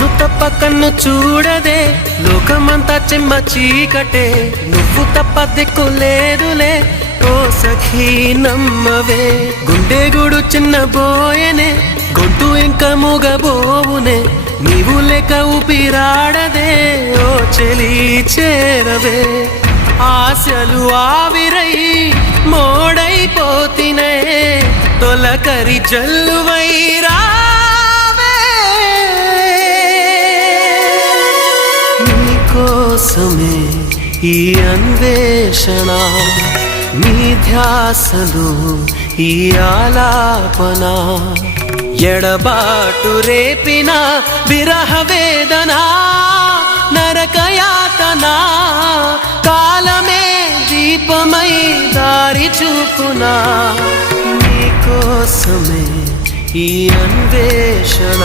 నిన్ను తప్ప కన్ను చూడదే లోకమంతా చెమ్మ చీకటే నువ్వు తప్ప దిక్కు లేదులే ఓ సఖీ నమ్మవే గుండె గుడు చిన్న బోయనే గొంతు ఇంకా మూగబోవునే నీవు లేక ఊపిరాడదే ఓ చెలి చేరవే ఆశలు ఆవిరై మోడైపోతినే తొలకరి జల్లువైరా కోసమే ఈ అన్వేషణ నీ ధ్యాసలో ఈ ఆలాపన ఎడబాటు రేపిన విరహ వేదన నరకయాతన కాలమే దీపమై దారి చూపునా నీ కోసమే ఈ అన్వేషణ